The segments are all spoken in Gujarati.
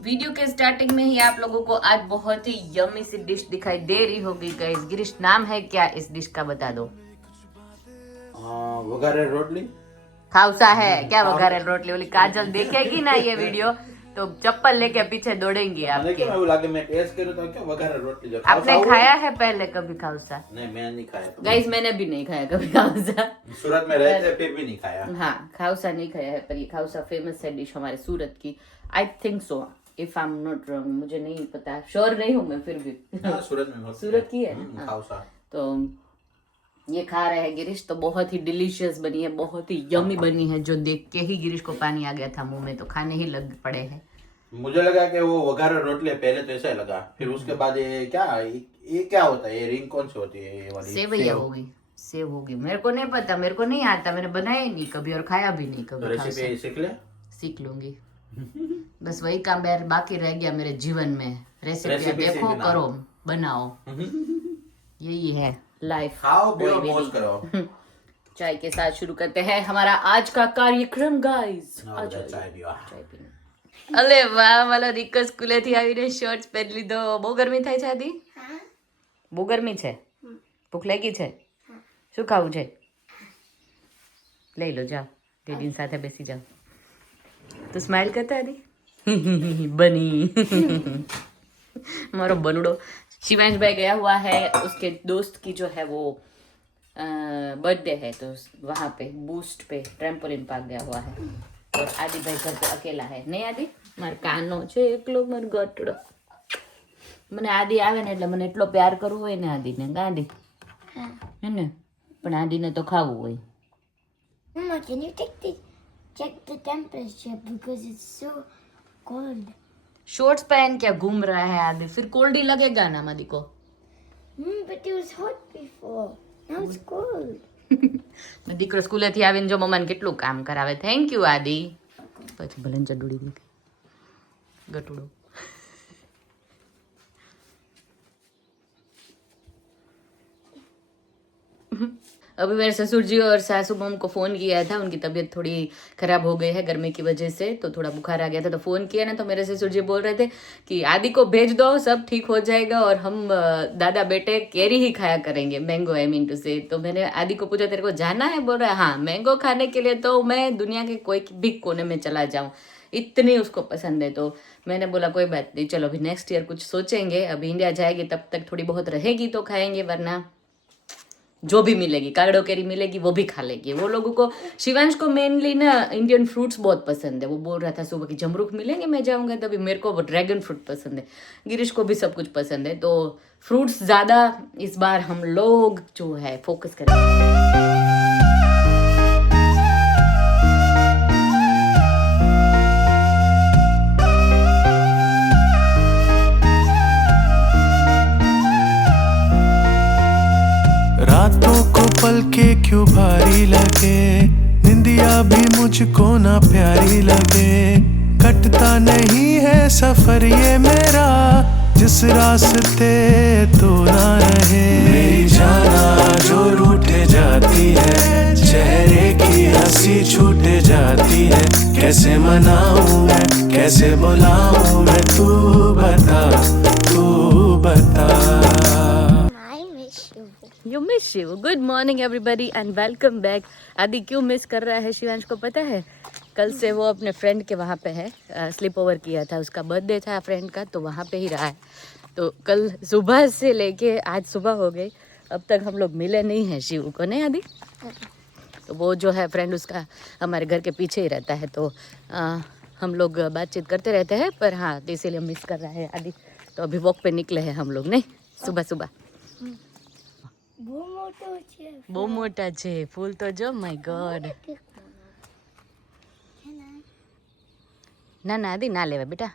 वीडियो के स्टार्टिंग में ही आप लोगों को आज बहुत ही यम्मी सी डिश दिखाई दे रही होगी गाइस। गिरीश, नाम है क्या इस डिश का, बता दो। वघारे रोटली खाउसा है क्या? वघारे रोटली वाली काजल देखेगी ना ये वीडियो तो चप्पल लेके पीछे दौड़ेंगी आपके। लागे मैं टेस्ट करूं तो क्या वघारे रोटली जो आपने खाया है पहले कभी खाउसा? नहीं, मैं नहीं खाया गाइस, मैंने भी नहीं खाया कभी खाउसा। सूरत में रहते फिर भी नहीं खाया। हाँ, खाउसा नहीं खाया है, पर ये खाउसा फेमस है डिश हमारे सूरत की। I think so, if I am not wrong, मुझे नहीं पता, श्योर नहीं हूँ मैं, फिर भी सूरत में सूरत की है ना खाउसा। तो ये खा रहे हैं गिरीश। तो बहुत ही डिलीशियस बनी है, बहुत ही यम्मी बनी है, जो देख के ही गिरीश को पानी आ गया था मुंह में, तो खाने ही लग पड़े हैं। मुझे लगा कि वो वघारे रोटली है, पहले तो ऐसा ही लगा, फिर उसके बाद ये क्या होता है, ये रिंग कौन सी होती है? ये वाली सेवैया होगी, सेव होगी, मेरे को नहीं पता, मेरे को नहीं आता, मैंने बनाया ही नहीं कभी और खाया भी नहीं कभी। रेसिपी सीख ले, सीख लूंगी। बस वही काम बाकी रह गया मेरे जीवन में, रेसिपी देखो, करो, बनाओ, यही है लाइफ। खाओ पियो मौज करो। चाय के साथ शुरू करते हैं हमारा आज का कार्यक्रम गाइस। चाय पियो। અલે વાહ, મારો રીકો સ્કૂલેથી આવીને શોર્ટ્સ પહેરી લીધો। બહુ ગરમી થાય છે આદિ? બહુ ગરમી છે? ભૂખ લાગી છે? શું ખાવું છે? લઈ લો, જાઓ, ડેડીની સાથે બેસી જાઓ। તો સ્માઇલ કરતા આદિ? બની મારો બનુડો। शिवांश भाई गया हुआ है, उसके दोस्त की जो है वो बर्थडे है, तो वहाँ पे बूस्ट पे ट्रेम्पोलिन पार्क गया हुआ है, और आदि भाई घर पे अकेला है। नहीं आदि, मार कानो છે એકલો, માર ગટડો। મને આદि આવે ને એટલે મને એટલો પ્યાર કરવો હોય ને આદિને, ગાંડી હે ને, પણ આદિને તો ખાવું હોય। Mama, can you check the temperature because it's so cold? Shorts पहन क्या घूम रहा है आदि? फिर कोल्ड ही लगेगा ना आदि को। But it was hot before. Now it's cold. દીકરો સ્કૂલેથી આવીને જો મમ્માને કેટલું કામ કરાવે। થેન્ક યુ આદિ। પછી ભલે ચડુડી દે ગટુડો। अभी मेरे ससुर जी और सासू मम को फ़ोन किया था, उनकी तबीयत थोड़ी ख़राब हो गई है गर्मी की वजह से, तो थोड़ा बुखार आ गया था, तो फ़ोन किया ना, तो मेरे ससुर जी बोल रहे थे कि आदि को भेज दो, सब ठीक हो जाएगा, और हम दादा बेटे कैरी ही खाया करेंगे, मैंगो आई मीन टू से। तो मैंने आदि को पूछा तेरे को जाना है? बोल रहा है हाँ, मैंगो खाने के लिए तो मैं दुनिया के कोई भी कोने में चला जाऊँ, इतनी उसको पसंद है। तो मैंने बोला कोई बात नहीं, चलो अभी नेक्स्ट ईयर कुछ सोचेंगे, अभी इंडिया जाएगी तब तक थोड़ी बहुत रहेगी तो खाएंगे, वरना जो भी मिलेगी, कागड़ो कैरी मिलेगी वो भी खा लेगी। वो लोगों को, शिवांश को मेनली ना इंडियन फ्रूट्स बहुत पसंद है। वो बोल रहा था सुबह की जमरूख मिलेंगे मैं जाऊंगा तभी, मेरे को वो ड्रैगन फ्रूट पसंद है, गिरीश को भी सब कुछ पसंद है, तो फ्रूट्स ज़्यादा इस बार हम लोग जो है फोकस करेंगे। रातों को पलके क्यों भारी लगे, निंदिया भी मुझको ना प्यारी लगे, कटता नहीं है सफर ये मेरा, जिस रास्ते तो ना रहे। मेरी जाना जो रूठे जाती है, चेहरे की हंसी छूटे जाती है, कैसे मनाऊं मैं, कैसे बुलाऊं मैं, तू बता, तू बता। You miss you. Good morning everybody and welcome back. आदि क्यों मिस कर रहा है शिवांश को पता है? कल से वो अपने फ्रेंड के वहाँ पे है, स्लिप ओवर किया था, उसका बर्थडे था फ्रेंड का, तो वहाँ पे ही रहा है। तो कल सुबह से लेके आज सुबह हो गई, अब तक हम लोग मिले नहीं हैं शिव को, नहीं आदि? तो वो जो है फ्रेंड उसका हमारे घर के पीछे ही रहता है, तो हम लोग बातचीत करते रहते हैं, पर हाँ इसीलिए मिस कर रहा है आदि। तो अभी वॉक पे निकले हैं हम लोग, नहीं सुबह सुबह। બહુ મોટા છે ફૂલ તો જો, માય ગોડ। ना ना आदि ना लेवा बेटा।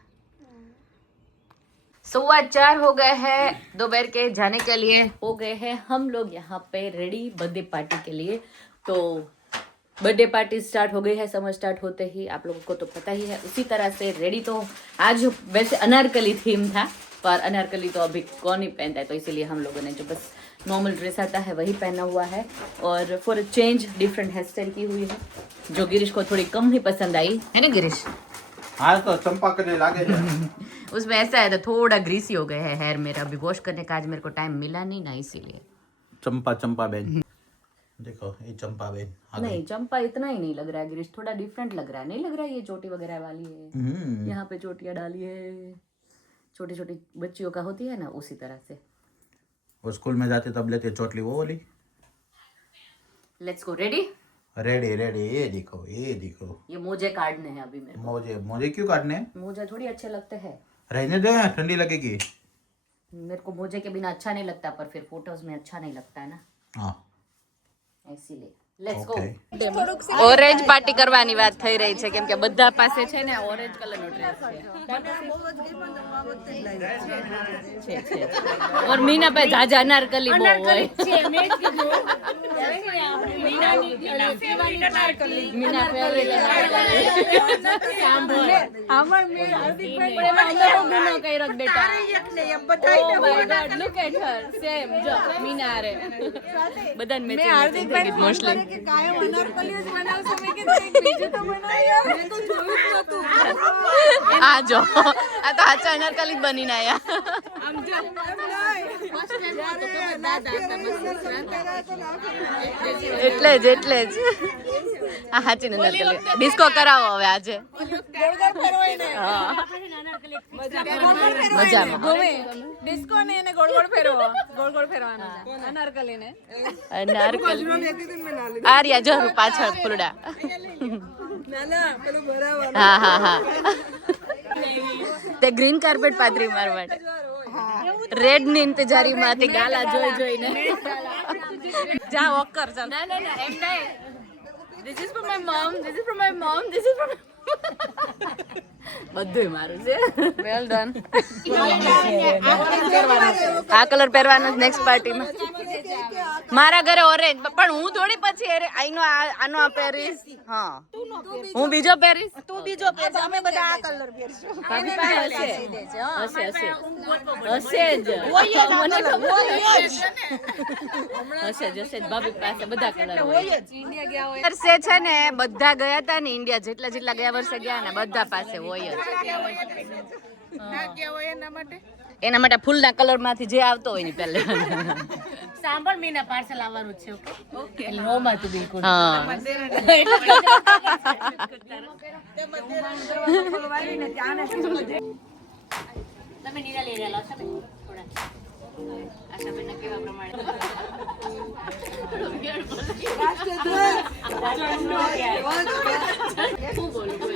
4:15 हो गए हैं दोपहर के, जाने के लिए हो गए हैं हम लोग यहाँ पे रेडी बर्थडे पार्टी के लिए। तो बर्थडे पार्टी स्टार्ट हो गई है, समर स्टार्ट होते ही, आप लोगों को तो पता ही है। उसी तरह से रेडी तो आज वैसे अनारकली थीम था, पर अनारकली तो अभी कौन ही पहनता है, तो इसीलिए हम लोगों ने जो बस नॉर्मल ड्रेस आता है वही पहना हुआ है, और for a change different hairstyle की हुई है, जो गिरीश को थोड़ी कम ही पसंद आई है ना गिरीश? आज तो चंपा करने लागे थे। उसमें ऐसा है तो थोड़ा ग्रीसी हो गए है हेयर मेरा, अभी वॉश करने का आज मेरे को टाइम मिला नहीं ना, इसीलिए। चंपा बहन देखो, ये चंपा बहन आ गई। नहीं चंपा इतना ही नहीं लग रहा है गिरीश, थोड़ा डिफरेंट लग रहा है, नहीं लग रहा है ये चोटी वगैरह वाली है, यहाँ पे चोटियां डाली है, छोटी छोटी बच्चियों का होती है ना उसी तरह से। वो स्कूल में जाते तब लेते चोटली वो वाली। Let's go, ready ready ready, ये देखो ये देखो। ये मोजे काटने हैं अभी मेरे मोजे मोजे क्यों काटने हैं? को, मोजे थोड़ी अच्छे लगते हैं, रहने दे, ठंडी लगेगी। मेरे को मोजे के बिना अच्छा नहीं लगता, पर फिर फोटोज में अच्छा नहीं लगता है ना, हाँ इसीलिए। Let's go. Okay orange party કરવાની વાત થઈ રહી છે, કેમ કે બધા પાસે છે ને ઓરેન્જ કલરનો ડ્રેસ છે। और मीना पे जाजा अनारकली बो હોય। मीना फेवरेट सांभर हमर में हार्दिक भाई बड़े गुनो कइरो बेटा। Oh my God, look at her, same जो मीना रे बदन में हार्दिक भाई मोस्टली કે કાયમ અનારકલી જ બનાવશો, મે કે બીજું તો બનાવ યાર, મે તો જોયું જ નતું। આ જો આ તો હાચા અનારકલી બનીને આયા। આમ જો એટલે જ આ હાચી અનારકલી ડિસ્કો કરાવો હવે આજે। મજામાં ડિસ્કો ને એને ગોળ ગોળ ફેરવો, ગોળ ગોળ ફેરવાનો છે અનારકલી ને। અનારકલી આર્યા જો પાછળ ફૂલડા। હા હા હા, તે ગ્રીન કાર્પેટ પાથરી મારવા માટે રેડ ની ઇંતજારી માંથી ગાલા જોઈ જોઈને જા વોક કર ચાલ। ના ના ના, એમ નહીં, this is for my mom, this is for my mom, this is four બધુંય મારું છે। Well done. આ કલર પહેરવાનો નેક્સ્ટ પાર્ટીમાં મારા ઘરે ઓરેન્જ, પણ હું થોડી પછી આઈનો આનો આ પહેરીશ। હા હું બીજો પહેરીશ, તું બીજો પહેરજે, અમે બધા આ કલર પહેરશું। ભાભી પાસે હશે હશે હશે હશે જ, મને ખબર હશે જ હશે જ, ભાભી પાસે બધા કલર હોય જ। ઇન્ડિયા ગયા હોય વર્ષે છે ને બધા ગયા હતા ને ઇન્ડિયા, જેટલા જેટલા ગયા વર્ષે ગયા ને બધા પાસે હોય જ। એના માટે ફૂલના કલર માંથી જે આવતો હોય ને પહેલે સાંભળ, મીના પાર્સલ આવવાનું છે। ઓકે એટલે નો માં તું બિલકુલ હા તમે નીરા લઈ રહ્યા છો બે થોડા આશાબેન કેવા પ્રમાણે શું બોલું બોલ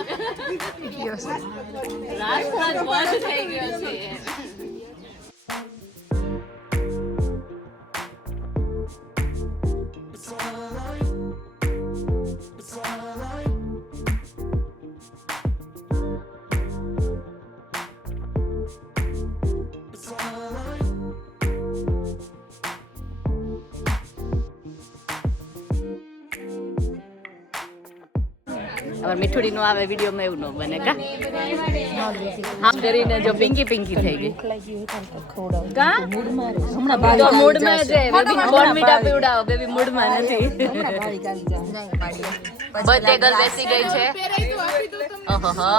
રાત બંધ થઈ ગયો છે। और मिठुड़ी नो आवे वीडियो में એવું નો બને કા હા કરીને જો પિંકી પિંકી થઈ ગઈ કા હમણાં બારી મૂડ માં છે બેબી બોર્ન મીઠા પીવડાવો બેબી મૂડ માં નથી બર્થडे गर्ल બેસી ગઈ છે ઓહો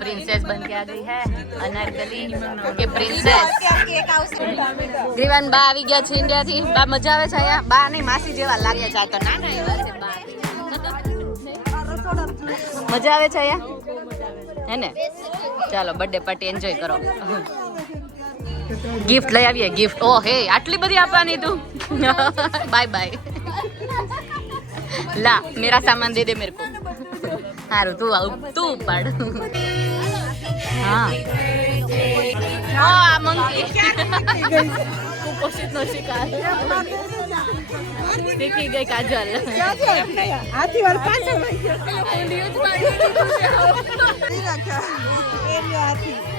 પ્રિન્सेस बन के आ गई है अनारकली के प्रिंसेस ગ્રીવાન બા આવી ગયા છે ઇન્ડિયા થી બા મજા આવે છે આયા બા નહીં માસી જેવા લાગે છે આ તો નાના એવા છે બા મજા આવે છે અહીંયા હે ને ચાલો બર્થડે પાર્ટી એન્જોય કરો गिफ्ट લઈ આવીએ गिफ्ट ઓ હે આટલી બધી આપવાની તું બાય બાય ला मेरा सामान दे दे मेरे को हारू तू उपाड़ हाँ ओ आ मंकी कुपोषित नो शिकार देखी गई काजल હાથી વાર પાછળ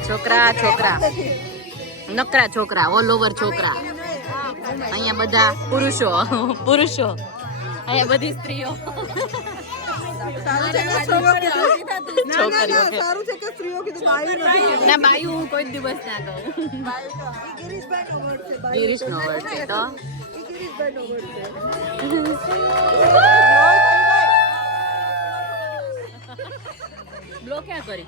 છોકરા છોકરા નકરા છોકરા ઓલ ઓવર છોકરા અહીંયા બધા પુરુષો પુરુષો અહીંયા બધી સ્ત્રીઓ છોકરીઓ સારું છે કે સ્ત્રીઓ કીધું બાયું નથી ના બાયું હું કોઈ દિવસ ના કહું ગિરીશ નો વર્ડ છે તો બ્લો ક્યાં કરી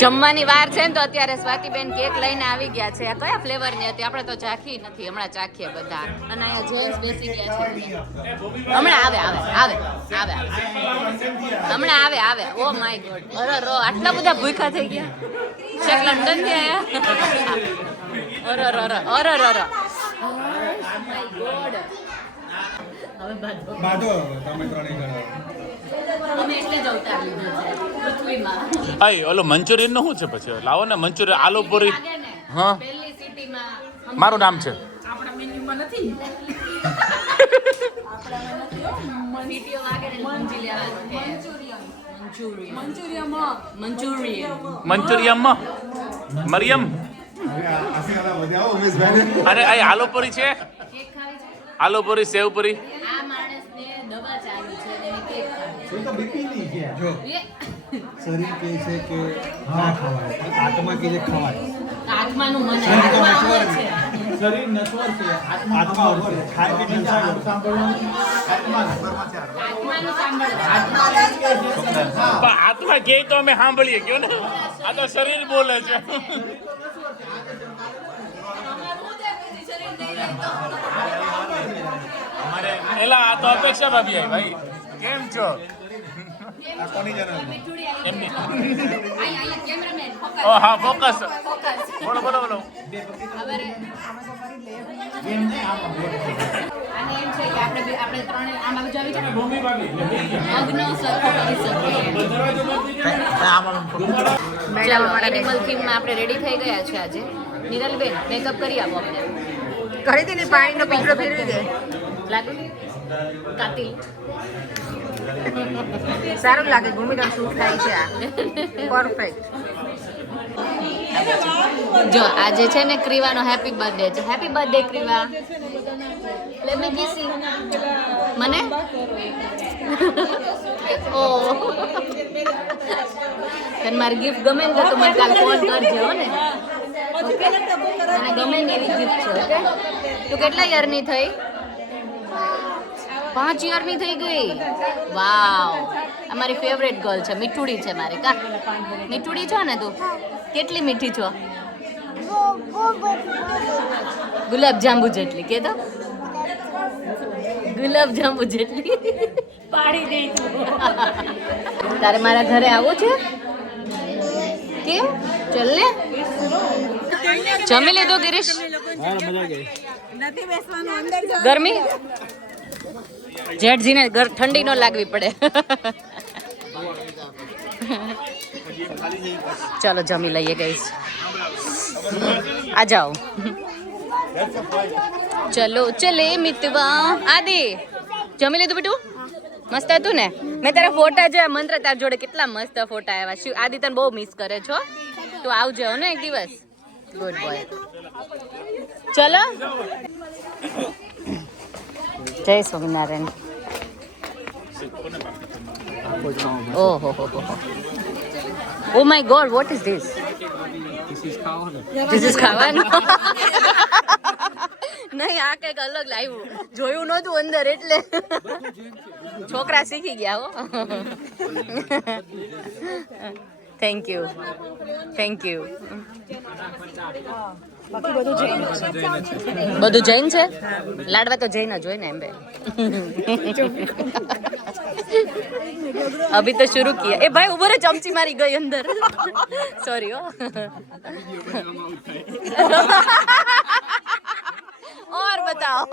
જમવાની વાર છે ને તો અત્યારે સ્વાતિબેન કેક લઈને આવી ગયા છે. આ કયા ફ્લેવર ની હતી? આપણે તો ચાખી નથી, હમણાં ચાખીએ બધા. અને અહીંયા જેન્ટ્સ બેસી ગયા છે. હમણાં આવે હમણાં આવે. ઓ માય ગોડ, અરે આટલા બધા ભૂખ્યા થઈ ગયા. છેક લંડન થી આયા. અરે માય ગોડ. હવે બાધો તમે ત્રણેય અમે એટલે જ અવતાર લીધો છે પૃથ્વીમાં. આય ઓલો મંચુરિયન નું શું છે પછી? લાવો ને મંચુરિયન, આલુ પૂરી. હા, પહેલી સિટીમાં મારું નામ છે. આપણા મેન્યુમાં નથી. સિટીઓ વાગે ને સમજી લેવાનું છે. મંચુરિયમ મરિયમ. અરે આ આલુ પૂરી છે, કેક ખાવી છે. આલુ પૂરી, સેવ પૂરી. આ માણસને દવા ચાલુ છે એની કેક ખાવી છે. શરીર કહે છે કે ના ખવાય, આત્મા કહે છે ખવાય. આત્માનું મન આત્મા અમર છે. શરીર નશ્વર છે, આત્મા અમર છે. ખાય કે આત્માનું સાંભળવાનું. પણ આત્મા કે તો અમે સાંભળીએ કયો ને, આ તો શરીર બોલે છે. એલા આ તો અપેક્ષા ભાભી આવી ભાઈ, કેમ છો? એમની. ઓ હા, ફોકસ. બોલો. અને એમ છે કે આપણે ત્રણે આમાં બીજા વિચાર અગ્ન સરખો કરી શકીએ. ચાલો, એનિમલ થીમમાં આપણે રેડી થઈ ગયા છે આજે. નિરલબેન મેકઅપ કરી આપો અમને. કરી દે ને, પાણીનો પીંછડો ફેરવી દે. લાગુ કાતિલ. સારું લાગે, ભૂમિકા શૂટ થાય છે આ. પરફેક્ટ. જો આજે છે ને ક્રિવાનો હેપી બર્થડે છે. Happy birthday Kriva. Let me kiss you. મને ઓ તને મારી ગિફ્ટ ગમે ને તો મને કાલ ફોન કરજો હો ને. ઓકે, મને ગમે ને એવી ગિફ્ટ છે. ઓકે, તું કેટલા યરની થઈ? 5 યરની થઈ ગઈ. વાવ, અમારી ફેવરેટ ગર્લ છે. મીઠુડી છે મારી. કા મીઠુડી છો ને તું? કેટલી મીઠી છો? ગુલાબ જાંબુ જેટલી. કે તો ગુલાબ જાંબુ જેટલી. પાડી દે તું. તારે મારા ઘરે આવું છે? કેમ? ચલ ને. જમી લીધું ગિરીશ? નથી બેસવાનું, અંદર જાઓ. ગરમી જેઠજીને ઠંડી ન લાગવી પડે. ચાલો જમી લઈએ ગાઈસ. આ જાઓ. ચલો ચલે મિતવા. આદિ જમી લીધું બેટું? મસ્ત હતું ને? મેં તારા ફોટા જોયા. મંત્ર તાર જોડે કેટલા મસ્ત ફોટા આવ્યા. શિવ આદિ તને બહુ મિસ કરે છો. તું આવજો ને એક દિવસ. Good boy. ચલો, જય સ્વામિનારાયણ. ઓહો oh my God, what is this? This is ખાવાનું. નહીં, આ કંઈક અલગ લાવ્યું. જોયું નહોતું અંદર એટલે છોકરા શીખી ગયા હો. Thank you. બધું જૈન છે. લાડવા તો જૈન જ હોય ને એમ બે. અભી તો शुरू किया. ए भाई उभो रे, चमची मारी गई अंदर. सॉरी हो. और बताओ.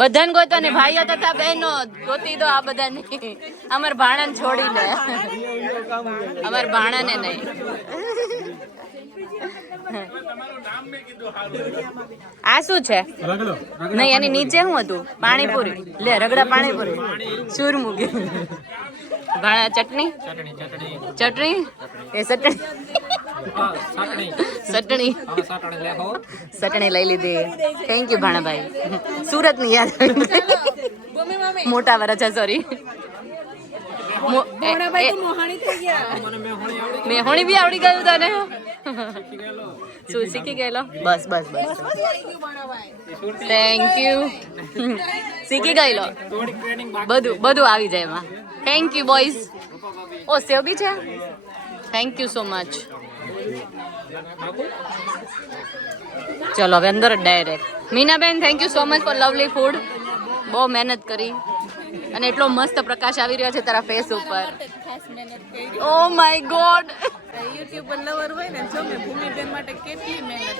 બધાને ગોતો ને ભાઈઓ તથા બહેનો ગોતી દો. આ બધાને અમાર ભાણાને છોડી લે. અમાર ભાણાને નહીં. આ શું છે? નહીં, એની નીચે શું હતું? પાણીપુરી. લે રગડા પાણીપુરી. સુરમુગી. ભાણા ચટણી ચટણી એ ચટણી ચટણી ચટણી લઈ લીધી. Thank you Bhanabhai. સુરત ની યાદ આવી. મોટા વરછા સોરી મેહોણી બી આવડી ગયું તને. શું શીખી ગયેલો? બસ બસ બસ થેન્ક યુ. શીખી ગયેલો બધું બધું આવી જાય એમાં. Thank you boys. ઓ સેવ બી છે. Thank you so much. ચલો હવે અંદર જ direct. Minaben thank you so much for lovely food. બહુ મહેનત કરી અને એટલો મસ્ત પ્રકાશ આવી રહ્યો છે તારા ફેસ ઉપર. Oh my God. યુટ્યુબ પર લવર હોય ને જો મેં ભૂમિબેન માટે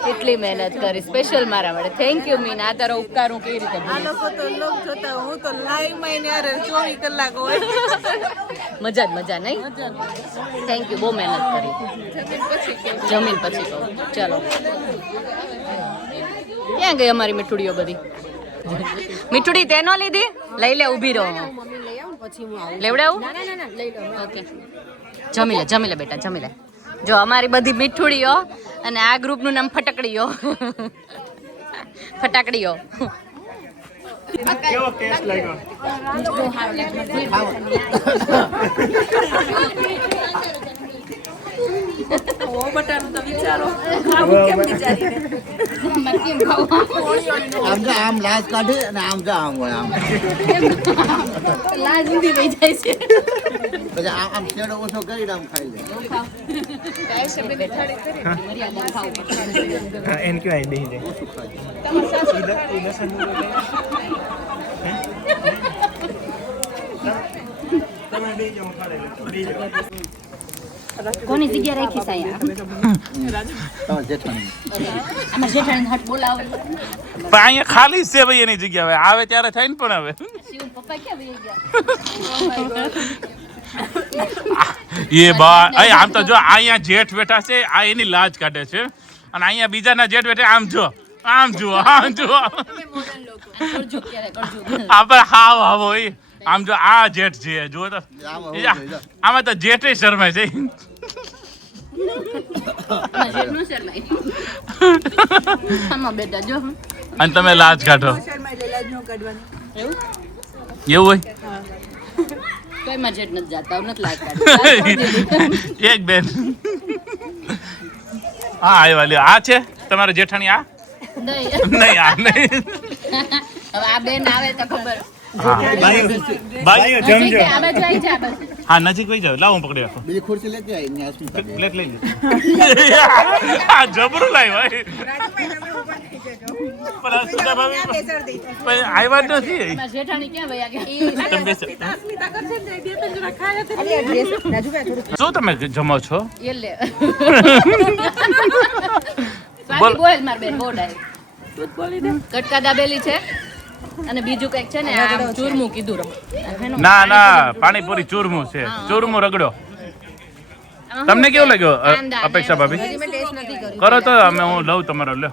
કેટલી મહેનત કરી સ્પેશિયલ મારા માટે. Thank you Meena. આ તારો ઉપકાર હું કેવી રીતે આ ભૂલી. લોકો તો લોક જોતા હોય, હું તો લાઈવ માં ને યાર 24 કલાક હોય. મજા જ મજા નહીં. Thank you. બહુ મહેનત કરી. જમીન પછી કહું. ચલો ક્યાં ગઈ અમારી મીઠુડીઓ બધી? મીઠુડી તે નો લીધી? લઈ લે ઊભી રહો. લેવડાવું? ઓકે જમી લે બેટા જમી લે. જો અમારી બધી મીઠુડીઓ અને આ ગ્રુપનું નામ ફટકડીઓ. ફટાકડીઓ. કેવો ટેસ્ટ લાગ્યો? ઓ બટાનું તો વિચારો ખાવું કેમ વિચારીને. આમ લાજ કાઢે અને આમ હોય આમ લાજ ઊંધી વહી જાય છે. પછી આમ શેડો ઓછો કરીને આમ ખાઈ લે. એને કહેવાય બેહી જાય. તમે બેહી જાઓ ખાડે બેહી જાઓ. કોની જગ્યા રાખી સાયા? જેઠાણી આમાં જેઠાણી હાથ બોલાવે. પણ અહીંયા ખાલી જ છે ભાઈ એની જગ્યા. હવે આવે ત્યારે થાય ને. પણ હવે શિવ પપ્પા ક્યાં વહી ગયા? એ બા આમ તો જો અહીંયા જેઠ બેઠા છે આ એની લાજ કાઢે છે અને અહીંયા બીજાના જેઠ બેઠા આમ જો આમ જુઓ આમ જુઓ. આપણે હાવ હાવ હોય આમ જો આ જેઠ છે જુઓ તો આમાં તો જેઠે શરમાય છે. બેટા જો અને તમે લાજ કાઢો એવું હોય. તો એમાં જેઠ નથી જાતા નથી લાગતા. એક બેન હા આવ્યા લ્યો. આ છે તમારે જેઠાણી? આ નહીં આ નહીં. હવે આ બેન આવે તો ખબર. બાઈઓ જમજો. આ બાજુ આવી જા, આ બાજુ. હા નજીક વહી જાવ. લાવો હું પકડી રાખો. બીજી ખુરશી લેતી આવી ને અસ્મિતા પ્લેટ લઈ લે. આ જબરું લાવ ભાઈ. પણ અસ્મિતા ભાભી પણ આવ્યા જ નથી. એમાં જેઠાણી ક્યાં વયા ગયા? તમે બેસો. અસ્મિતા કરશે ને બે ત્રણ જણા ખાયા. શું તમે જમો છો? એ લે સ્વાતિ બોલ માર બેન બહુ ડાય. તું જ બોલી દે. કટકા દાબેલી છે અને બીજું કઈક છે ને આ ચૂરમું કીધું રમ. ના ના પાણીપુરી ચૂરમું છે. ચૂરમું રગડો. તમને કેવું લાગ્યો અપેક્ષા ભાભી? કરો તો અમે હું લઉં તમારો. લ્યો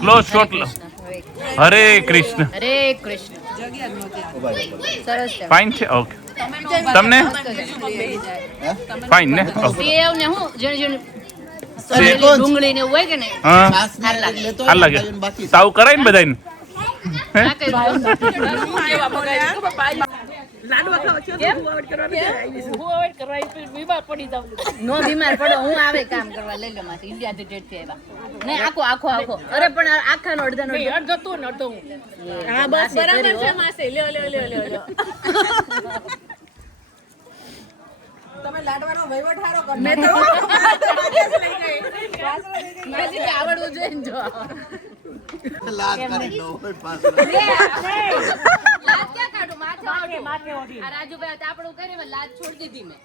ક્લોઝ શોટ લો. હરે કૃષ્ણ. હરે કૃષ્ણ. સરસ છે. ફાઇન છે. ઓકે તમને ફાઇન ને? ઓકે સેવ ને હું ઝીણી ઝીણી સરેલી ડુંગળી ને એવું હોય કે નહીં? હા હાલ લાગે. હાલ લાગે. સાવ કરાય ને બધાને. ના કર્યું. કેવા બગાડ્યા ખબર બાઈ. લાડવા ખાવ છો તો હું અવોઇડ કરવાનું છે. હું અવોઇડ કરવા આવી બીમાર પડી જાઉં. નો બીમાર પડો હું આવે કામ કરવા લઈ લો માથી ઇન્ડિયા થી ટેટ થી આવ્યા. નહીં આખો આખો આખો. અરે પણ આખા નો અડધા નો અડધો તું ને અડધો હું. હા બસ બરાબર છે માસે. લ્યો લ્યો લ્યો લ્યો. તમે લાડવાનો વહીવટ હારો કરો. મેં તો લઈ ગઈ. માજી આવડવું જોઈએ ને જો. લાજ કાઢી દો પાછળ. લાજ ક્યાં કાઢું? માથે આ રાજુભાઈ તાપડું કરી લાજ છોડી દીધી મેં.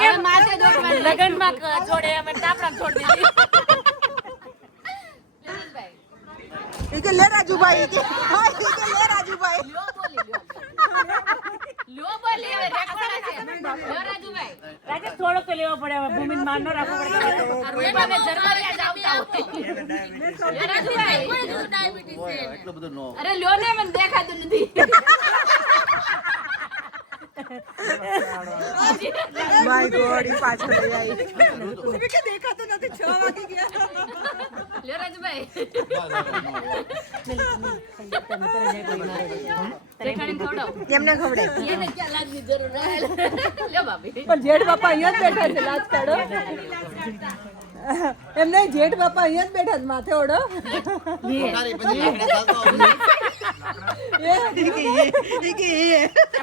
હવે માથે દોડવાનું. લગનમાં છોડે અમે તાપડા છોડી દીધી. એ કે લે રાજુભાઈ કે હા એ કે લે રાજુભાઈ. લ્યો બોલી હવે રેકોર્ડ છે. લ્યો રાજુભાઈ. રાજે થોડો તો લેવો પડે હવે ભૂમિન માર ન રાખવો પડે. રૂપાને જર્મનિયા જ આવતા હોય. લ્યો રાજુભાઈ. એટલો બધો નો અરે લ્યો ને મને દેખાતું નથી. માય ગોડ ઈ પાછળ લઈ આવી કે દેખાતું નથી 6 વાગી ગયા લ્યો રાજભાઈ દેખાડીને ખવડાવો. કેમને ખવડાય એને ક્યાં લાજની જરૂર રહે લ્યો ભાભી પણ જેઠ બાપા અહીંયા જ બેઠા છે લાજ કાઢો એમ નહીં જેઠ બાપા અહીંયા જ બેઠા છે માથે ઓઢો તારી પછી આપણે ચાલતો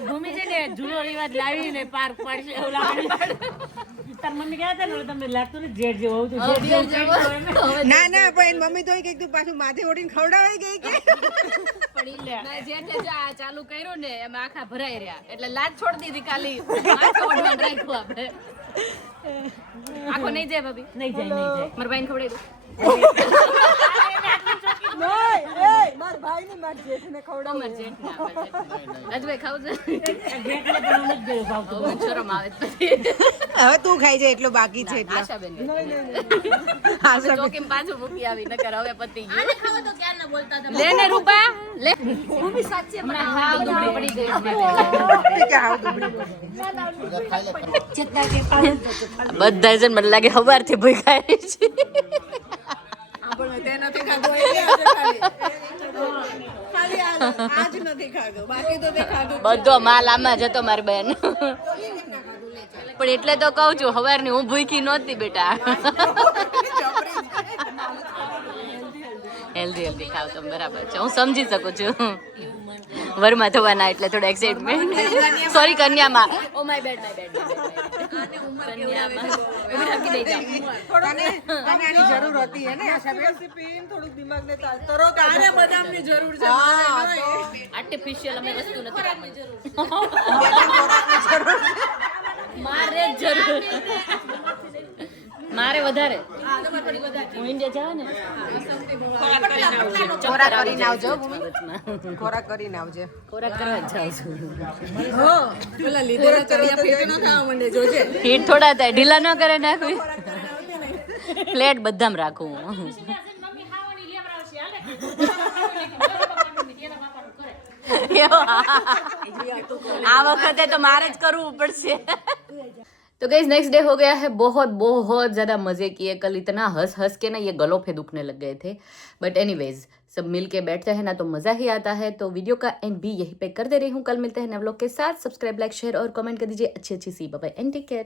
ભૂમિ છે ને જૂનો રિવાજ લાવીને પાર્ક પડશે એવું લાગે તાર મમ્મી કહેતા હતા ને તમને લાગતું ને જેઠ જેવો હોવું તો ના ના પણ એની મમ્મી તો કઈક તું પાછું માથે ઓઢીને ખવડાવાઈ ગઈ કે જેઠે જો આ ચાલુ કર્યું ને એમાં આખા ભરાઈ રહ્યા એટલે લાજ છોડી દીધી ખાલી માથે ઓઢવાનું રાખ્યું આપણે આખો નહીં જાય ભાભી નહીં જાય મારા ભાઈને ખવડાવી દો માર ભાઈ ની માર જેઠને ખવડાવ અમાર જેઠ ના રાજભાઈ ખાવ છે જેઠને પણ હું નથી ગયો ભાવ શરમ આવે છે પછી હવે તું ખાઈ જાય એટલો બાકી છે એટલે આશાબેન ચોકીમાં પાછું મૂકી આવી નકર હવે પતી ગયું આને ખાવ તો ક્યાં ના બોલતા હતા લે ને રૂપા લે ભૂમિ સાચી હમણાં હાવ દુબળી પડી ગઈ કે હાવ દુબળી બધા જણ મને લાગે સવારથી ભૂખ્યા છે પણ તે નથી ખાધો એટલે આજે ખાલી આજ નથી ખાધો બાકી તો તે ખાધું બધો માલ આમાં જતો મારી બેન પણ એટલે તો કહું છું સવારની હું ભૂખી નહોતી બેટા હેલ્ધી ખાવ તમે બરાબર છે હું સમજી શકું છું વરમાં થવાના એટલે થોડું એક્સાઇટમેન્ટ સોરી કન્યામાં ઓ માય બેડ કન્યામાં આની જરૂર હતી હે ને પીન થોડું દિમાગને તરો કારે બદામની જરૂર છે આર્ટિફિશિયલ અમે વસ્તુ નથી રાખવાની જરૂર મારે જ જરૂર મારે વધારે હું ઇન્ડિયા જાવ ને ખોરાક કરીને આવજો ખોરાક કરીને આવજે ખોરાક કરવા જ જાઉં છું હો પેલા લીધેલા ચડિયા ફેટ ન ખાવા માંડે જોજે હીટ થોડા થાય ઢીલા ન કરે નાખવી પ્લેટ બધામાં રાખું આ વખતે તો મારે જ करવું પડશે तो गाइस नेक्स्ट डे हो गया है बहुत ज़्यादा मज़े किए कल इतना हंस के ना ये गलों पे दुखने लग गए थे बट एनीवेज सब मिल के बैठते हैं ना तो मज़ा ही आता है तो वीडियो का एंड भी यहीं पे कर दे रही हूँ कल मिलते हैं नए व्लॉग के साथ सब्सक्राइब लाइक शेयर और कमेंट कर दीजिए अच्छी सी bye bye and take care